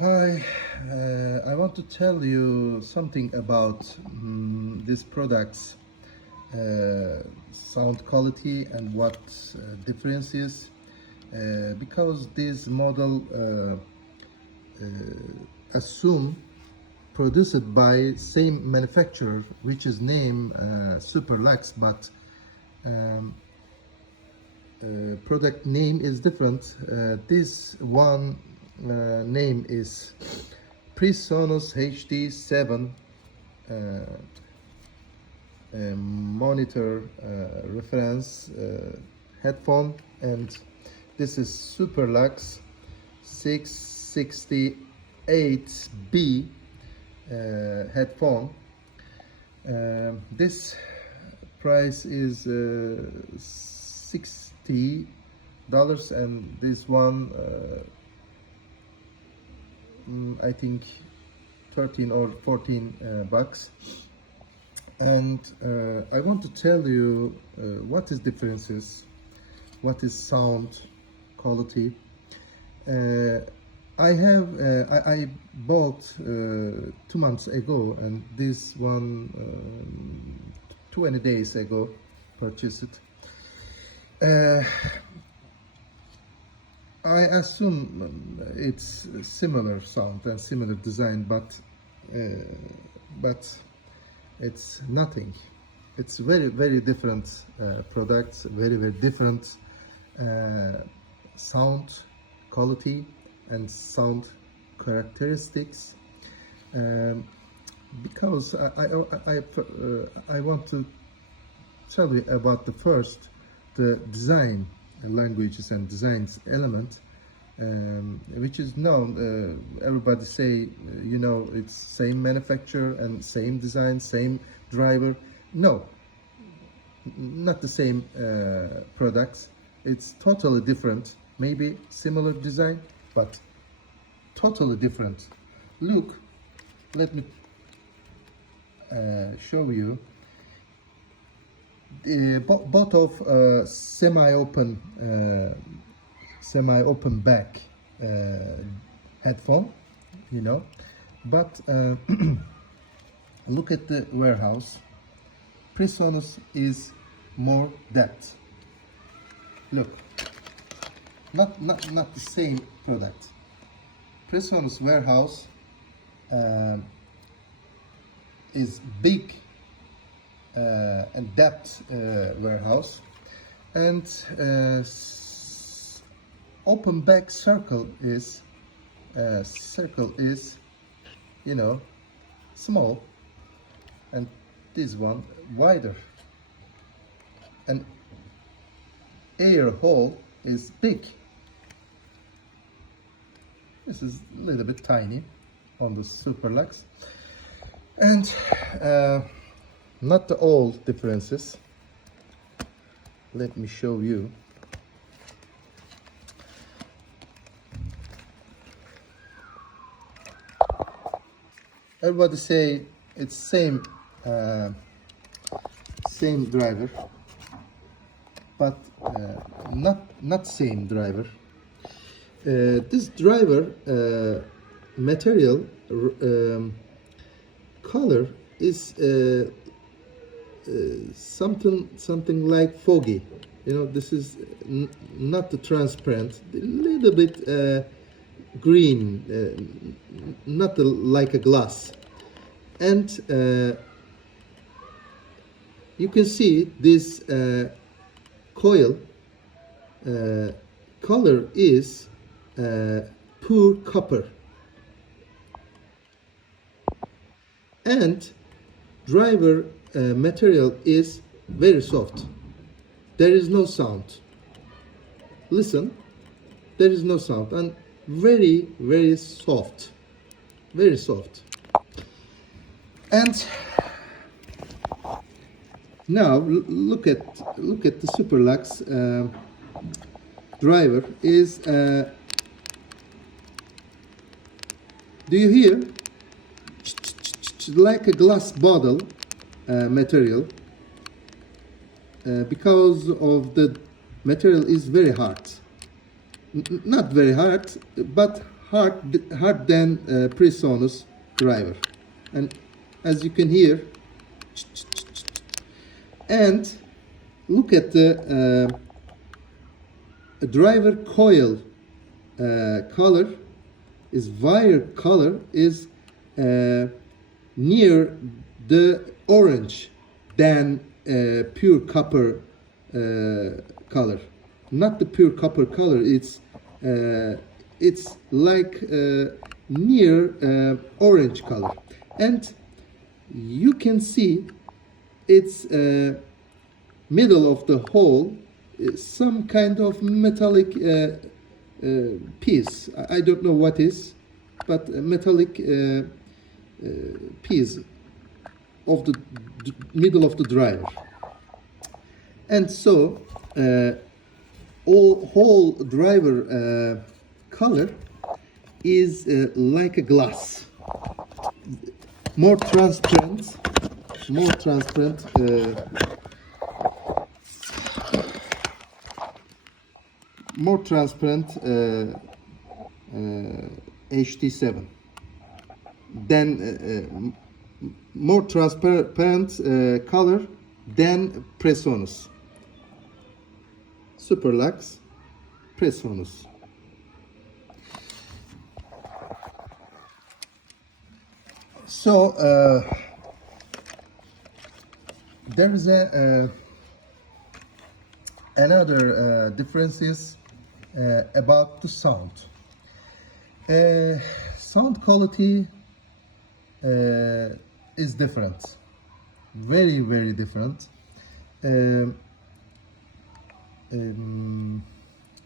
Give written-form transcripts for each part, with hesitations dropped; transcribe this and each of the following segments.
Hi, I want to tell you something about this product's sound quality and what differences because this model assume produced by same manufacturer, which is named Superlux, but um, product name is different. This one name is Presonus HD7 monitor reference headphone, and this is Superlux 668B headphone. This price is $60, and this one I think 13 or 14 bucks. And I want to tell you what is differences, what is sound quality. I bought 2 months ago, and this one 20 days ago purchased it. I assume it's similar sound and similar design, but it's nothing. It's very different products, very different sound quality and sound characteristics. Because I want to tell you about the design languages and designs element, which is known. Everybody say, it's same manufacturer and same design, same driver. No, not the same products. It's totally different. Maybe similar design, but totally different. Look, let me show you. Both of semi-open back headphone, but look at the warehouse. Presonus is more depth. Look, not the same product. Presonus warehouse is big and depth warehouse, and open back circle is small, and this one wider, and air hole is big. This is a little bit tiny on the Superlux, and not the all differences. Let me show you. Everybody say it's same driver, but not same driver. This driver material color is something like foggy. This is not the transparent, a little bit green, not like a glass. And you can see this coil color is pure copper, and driver material is very soft. There is no sound. Listen, there is no sound, and very soft, very soft. And now look at the Superlux driver is. Do you hear? Like a glass bottle material, because of the material is very hard. Not very hard, but hard than Presonus driver, and as you can hear, and look at the driver coil color is wire color is near the orange than pure copper color. Not the pure copper color. It's like near orange color, and you can see it's middle of the hole some kind of metallic piece. I don't know what is, but a metallic piece of the middle of the driver. And so whole driver color is like a glass, more transparent, HD7 than more transparent color than Presonus. Superlux Presonus. So there is another differences about the sound. Sound quality is different, very different.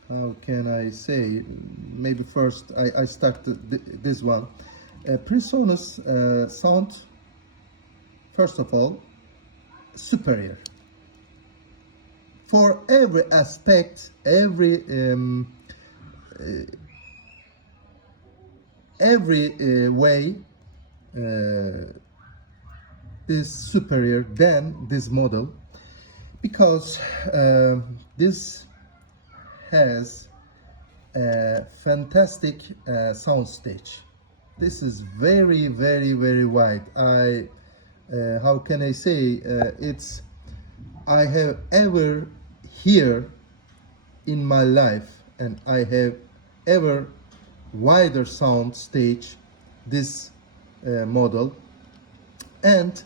How can I say? Maybe first I start this one. Presonus sound, first of all, superior for every aspect, every way is superior than this model, because this has a fantastic sound stage. This is very wide. How can I say, it's I have ever hear in my life, and I have ever wider sound stage this model, and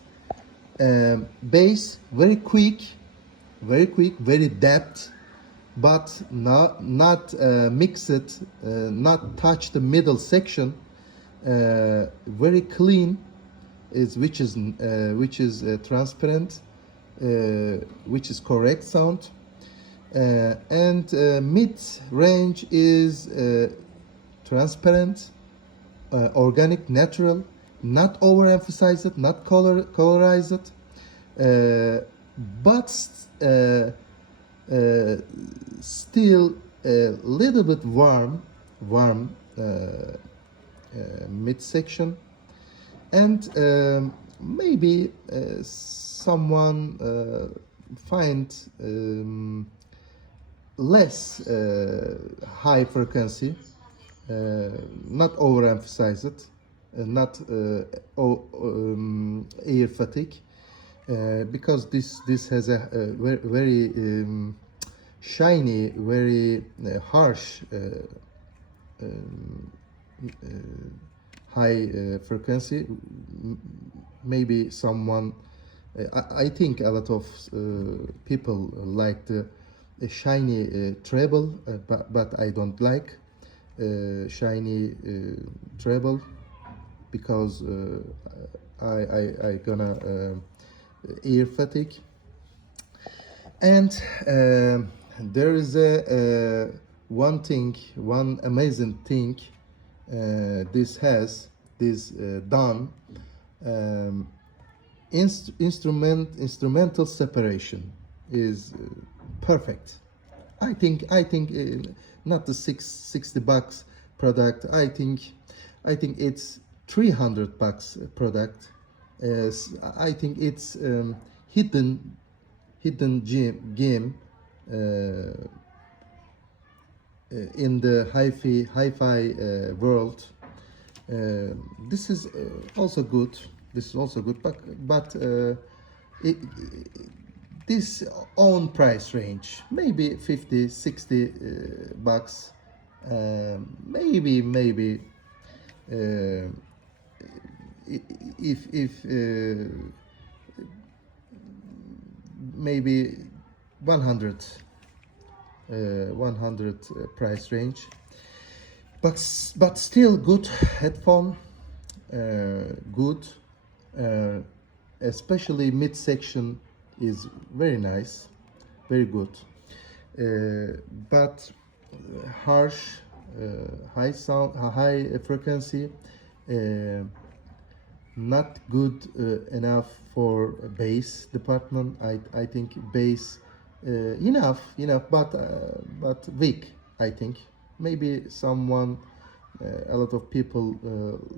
bass very quick, very depth, but not mix it, not touch the middle section. Very clean, which is transparent, which is correct sound, and mid range is transparent, organic, natural, not overemphasized, not colorized, but still a little bit warm midsection, and maybe someone find less high frequency, not overemphasized, not ear fatigue, because this has a very shiny, very harsh high frequency. Maybe someone, I think a lot of people like the shiny treble, but I don't like shiny treble, because I gonna ear fatigue. And there is one amazing thing this done, instrumental separation is perfect. I think not the $60 product. I think it's $300 product. I think it's hidden game in the hi-fi world. This is also good. This is also good, but it, this own price range, maybe 50, 60 bucks, maybe if maybe 100 100 price range, but still good headphone, good, especially midsection is very nice, very good, but harsh, high sound, high frequency, not good enough for bass department. I think bass enough, but weak. I think maybe someone, a lot of people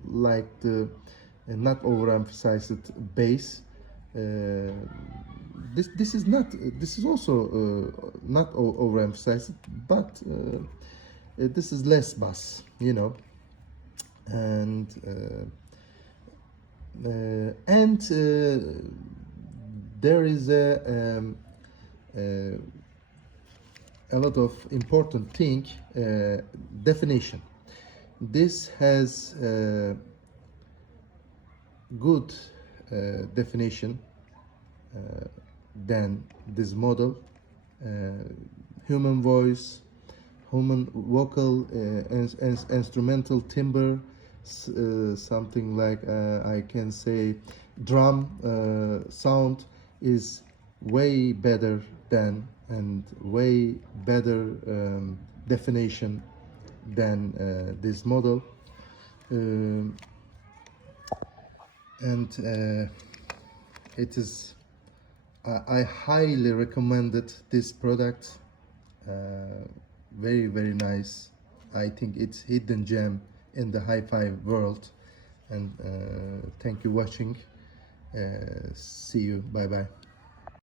like the not overemphasized bass. This is not. This is also not overemphasized, but this is less bass, and. There is a lot of important thing, definition. This has good definition than this model. Human voice, human vocal, instrumental timbre, something like I can say drum sound is way better than, and way better definition than this model, and it is I highly recommended this product. Very nice. I think it's hidden gem in the hi-fi world. And thank you watching. See you. Bye bye.